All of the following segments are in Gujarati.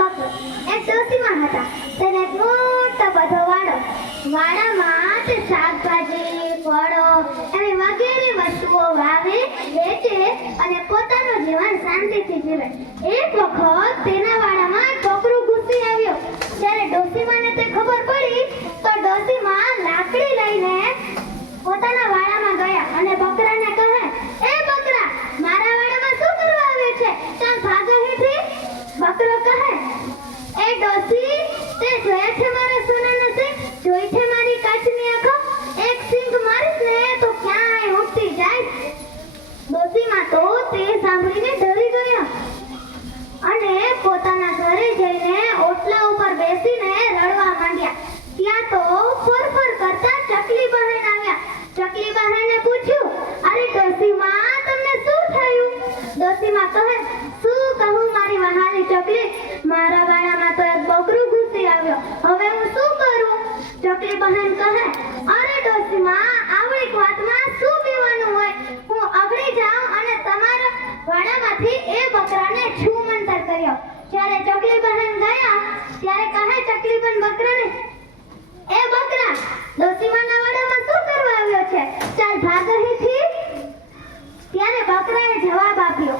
બકરો એક ડોશીમાં હતા. તેને એક મોટો બધો વાડો. વાડામાં તે શાકભાજી, ફળો એવી વગેરે વસ્તુઓ વાવે, વેચે અને પોતાનું જીવન શાંતિથી જીવે. એક વખત તેના વાડામાં એક બકરું ઘૂસી આવ્યો. જ્યારે ડોશીમાને તે ખબર પડી તો ડોશીમા લાકડી લઈને પોતાના વાડામાં ગયા અને બકરાને કહે, એ બકરા, મારા વાડામાં શું કરવા આવ્યો છે? ચાલ ભાગ અહીંથી. બકરો કહે, એ ડોશી, તે જોયા છે મારા સોનાના સિંગ? જોઈ છે મારી કાચની આંખો? એક સિંગ મારીશ ને તો ક્યાંય ઉઠતી જાય. ડોશીમાં તો તે સાંભળીને ડરી ગયા અને પોતાના ઘરે જઈને ઓટલા ઉપર બેસીને રડવા માંડ્યા. ત્યાં તો ફરફર કરતા ચકલી બહેન આવ્યા. ચકલી બહેને પૂછ્યું, અરે ડોશીમાં, તમને શું થયું? ડોશીમાં કહે, શું કહું મારી વહાલી ચકલી, મારા વાડામાં તો એક બકરું ઘૂસી આવ્યો. હવે હું શું કરું? ચકલી બહેન કહે, અરે ડોશીમાં, આવડી વાતમાં શું પીવાનું હોય? હું આગળી જાઉં અને તમારા વાડામાંથી એ બકરાને છૂમંતર કર્યો. જ્યારે ચકલી બહેન ગયા ત્યારે કહે ચકલી બહેન બકરાને, એ બકરા, ડોશીમાના વાડામાં શું કરવા આવ્યો છે? ચાલ ભાગ અહીંથી. ત્યારે બકરાએ જવાબ આપ્યો,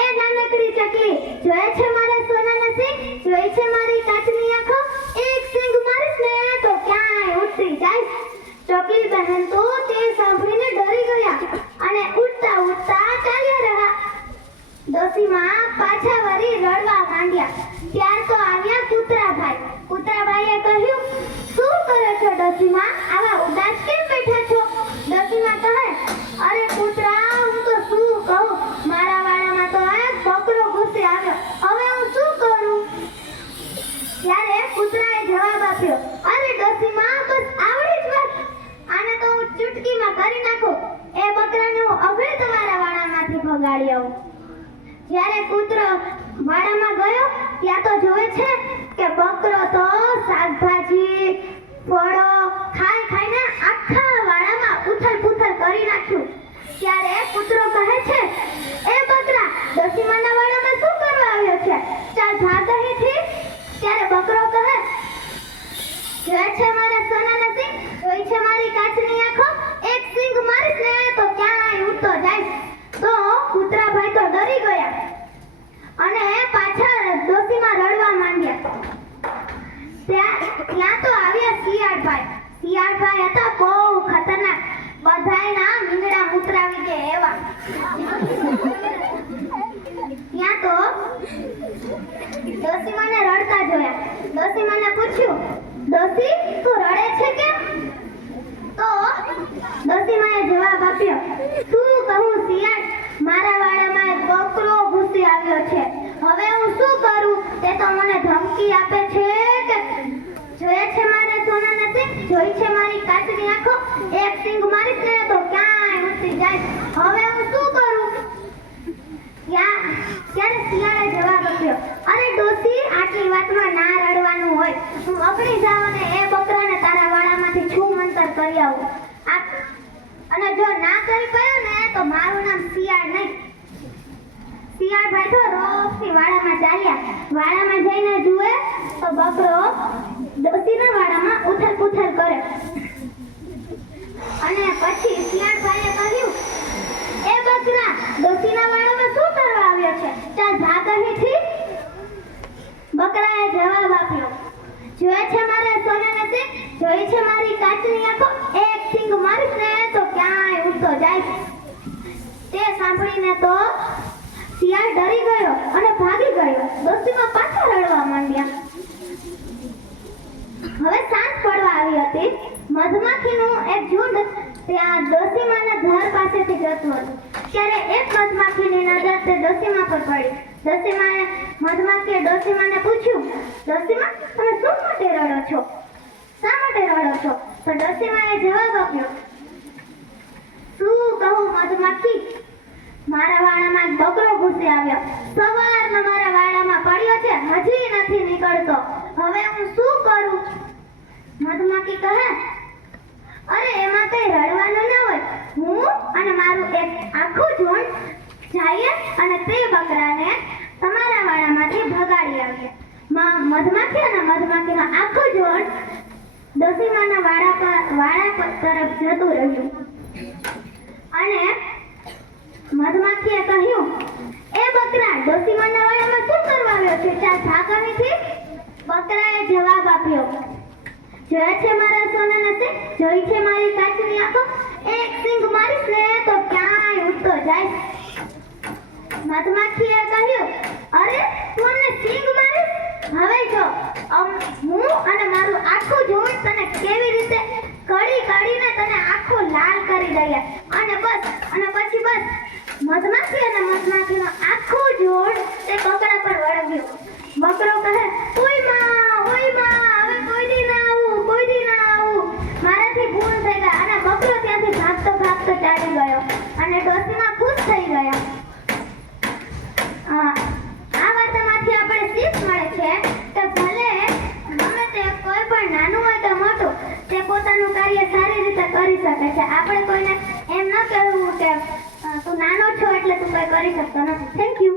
એ નાનકડી ચકલી, જોયે છે મારા સોનાના સિંગ? જોઈ છે મારી કાચની આંખો? એક સિંગ મારીશ ને તો ક્યાંય ઉઠતી જાય. ચકલી બહેન તો તે સાંભળીને ડરી ગયા અને ઉઠતા ઉઠતા ચાલ્યા રહ્યા. ડોશીમાં પાછા વળી રડવા માંડ્યા. ત્યાર તો આવ્યા કૂતરાભાઈ. કૂતરાભાઈએ કહ્યું, શું કરો છો ડોશીમાં? આવા ઉદાસ કેમ બેઠા છો? ડોશીમાં કહે, અરે કૂતરા, હું તો શું કહું, મારા વાડામાં તો એક બકરો ઘૂસી આવ્યો. હવે હું શું કરું? ત્યારે કૂતરાએ જવાબ આપ્યો, અરે ડોશીમાં, બસ આવડી જ વાત, આને તો હું ચૂટકીમાં કરી નાખું. એ બકરાને હું અગળે તમારા વાડામાંથી ભગાડી આવું. જ્યારે કૂતરો વાડામાં ગયો ત્યાં તો જોવે છે કે બકરો તો શાકભાજી, ફળો ખાઈને આખા વાડામાં ઉથલ-પુથલ કરી નાખ્યું. ત્યારે કૂતરો કહે છે, એ બકરા, ડોશીમાના વાડામાં શું કરવા આવ્યો છે? ચાલ ભાગ અહીંથી. ત્યારે બકરો કહે, જોયે છે મારા સોનાના સિંગ? જોઈ છે મારી કાચની આંખો? એક સિંગ મારીશ ને તો ક્યાંય ઉઠતો જાય. તો કૂતરાભાઈ તો ડરી ગયા અને પાછા ડોશીમાં રડવા માંડ્યા. ત્યાં તો આવ્યા શિયાળભાઈ. શિયાળભાઈ હતા બહુ ખતરનાક, બધાયના મીંગડા મુતરાવી દે એવા. ત્યાં તો ડોશીમાને રડતા જોયા. ડોશીમાને પૂછ્યું, ડોશી, તું રડે છે કેમ? તો ડોશીમાએ જવાબ આપ્યો, શું કહું શિયાળ, મારા વાડામાં એક બકરો ઘૂસી આવ્યો છે. હવે હું શું કરું? તે તો મને ધમકી આપે છે કે જોયે છે મારા સોનાના સિંગ? જોઈ છે મારી કાચની આંખો? એક સિંગ મારીશ ને તો ક્યાંય ઉઠતી જાય. હવે હું શું કરું? ત્યારે શિયાળે જવાબ આપ્યો, અરે ડોશી, આટલી વાતમાં ના રડવાનું હોય. હું અગળી જાઉં અને એ બકરાને તારા વાડામાંથી છૂમંતર કરી આવું. અને જો ના કરી પાયો ને તો મારું નામ શિયાળ નહીં. શિયાળભાઈ તો રોજથી વાડામાં ચાલ્યા. વાડામાં જઈને જુએ તો બકરો ડોશીના વાડામાં ઉથલ-પુથલ કરે. અને પછી શિયાળભાઈએ કહ્યું, એ બકરા, ડોશીના વાડામાં શું કરવા આવ્યો છે? ચાલ ભાગ અહીંથી. બકરાએ જવાબ આપ્યો, જોયે છે મારા સોનાના સિંગ? જોઈ છે મારી કાચની આંખો? એક સિંગ મારીશ ને તો ક્યાંય ઉઠતો જાય. તે સાંભળીને તો શિયાળ ડરી ગયો અને ભાગી ગયો. ડોશીમાં પાછા રડવા માંડ્યા. હવે સાંજ પડવા આવી હતી. મધમાખીનું એક ઝુંડ ત્યાં ડોશીમાના ઘર પાસેથી જતું હતું. ત્યારે એક મધમાખીની નજર તે ડોશીમા પર પડી. મધમાખીએ ડોશીમાને પૂછ્યું, ડોશીમા, તમે શું માટે રડો છો? શા માટે રડો છો? તો ડોશીમાએ જવાબ આપ્યો, શું કહું મધમાખી, મારા વાડામાં બકરો ઘૂસી આવ્યો. સવારનો મારા વાડામાં પડ્યો છે, હજી નથી નીકળતો. હવે હું શું કરું? મધમાખી કહે, અરે એમાં કઈ રડવાનું ના હોય. હું અને મારું એક આખું ઝુંડ જઈએ અને તે બકરાને તમારા વાડામાંથી ભગાડી આવીએ. મધમાખી અને મધમાખીનો આખો ઝુંડ ડોસીમાના વાડા તરફ જતું રહ્યું અને મધમાખીએ કહ્યું, એ બકરા, ડોસીમાના વાડામાં શું કરવા આવ્યો છે? ચા થાકવાની છે? બકરાએ જવાબ આપ્યો, જોયા છે મારા સોનાના સેટ? જોઈ છે મારી કાચની આંખો? એક સિંગ મારીશ ને તો ક્યાંય ઉડતો જાય. મધમાખીએ કહ્યું, અરે તું અમને સિંગ મારીશ? હવે જો હું અને મારું આખું ઝુંડ તને કેવી રીતે કડીને તને આખો લાલ કરી દઈએ. અને પછી બસ મધમાખી અને મધમાખીનો આખું ઝુંડ તે બકરા પર વળગ્યું. બકરો કહે, ઓય માં, હવે કોઈ દી ના આવું. મારાથી ભૂલ થઈ ગઈ. અને બકરો ત્યાંથી ભાગતો ચાલી ગયો અને ડોશીમાં ખુશ થઈ ગયા. આ વાર્તામાંથી આપણે શીખ મળે છે કે ભલે ગમે તે કોઈ પણ નાનું હોય કે મોટું, તે પોતાનું કાર્ય સારી રીતે કરી શકે છે. આપણે કોઈને એમ ન કહેવું કે તું નાનો છો એટલે તું કંઈ કરી શકતો નથી. Thank you.